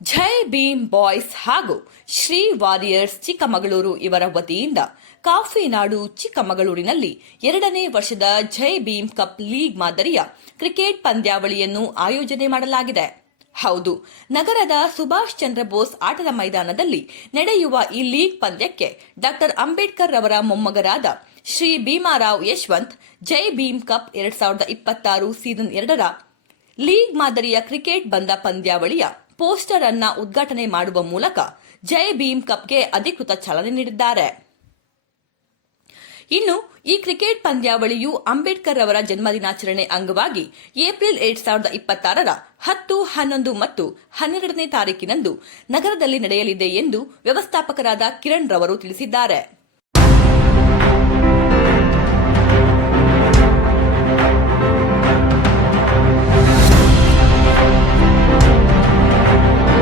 ಜೈ Bhim boys ಹಾಗೂ Shri warriors Chikkamagaluru ಇವರ ವತಿಯಿಂದ ಕಾಫಿ ನಾಡು ಚಿಕ್ಕಮಗಳೂರಿನಲ್ಲಿ 2ನೇ ವರ್ಷದ ಜೈ ಭೀಮ್ ಕಪ್ ಲೀಗ್ ಮಾದರಿಯ ಕ್ರಿಕೆಟ್ ಪಂದ್ಯಾವಳಿಯನ್ನು ಆಯೋಜನೆ ಮಾಡಲಾಗಿದೆ. ಹೌದು, ನಗರದ ಸುಭಾಷ್ ಚಂದ್ರ ಬೋಸ್ ಆಟದ ಮೈದಾನದಲ್ಲಿ ನಡೆಯುವ ಈ ಲೀಗ್ ಪಂದ್ಯಕ್ಕೆ ಡಾ ಅಂಬೇಡ್ಕರ್ ರವರ ಮೊಮ್ಮಗರಾದ ಶ್ರೀ ಭೀಮಾರಾವ್ ಯಶವಂತ್ ಜೈ ಭೀಮ್ ಕಪ್ 2026 ಸೀಸನ್ 2ರ ಲೀಗ್ ಮಾದರಿಯ ಕ್ರಿಕೆಟ್ ಬಂದ ಪಂದ್ಯಾವಳಿಯ ಪೋಸ್ಟರ್ ಅನ್ನ ಉದ್ಘಾಟನೆ ಮಾಡುವ ಮೂಲಕ ಜೈ ಭೀಮ್ ಕಪ್ಗೆ ಅಧಿಕೃತ ಚಾಲನೆ ನೀಡಿದ್ದಾರೆ. ಇನ್ನು ಈ ಕ್ರಿಕೆಟ್ ಪಂದ್ಯಾವಳಿಯು ಅಂಬೇಡ್ಕರ್ ಅವರ ಜನ್ಮದಿನಾಚರಣೆ ಅಂಗವಾಗಿ ಏಪ್ರಿಲ್ 2026ರ 10, 11 ಮತ್ತು 12ನೇ ತಾರೀಕಿನಂದು ನಗರದಲ್ಲಿ ನಡೆಯಲಿದೆ ಎಂದು ವ್ಯವಸ್ಥಾಪಕರಾದ ಕಿರಣ್ ರವರು ತಿಳಿಸಿದ್ದಾರೆ.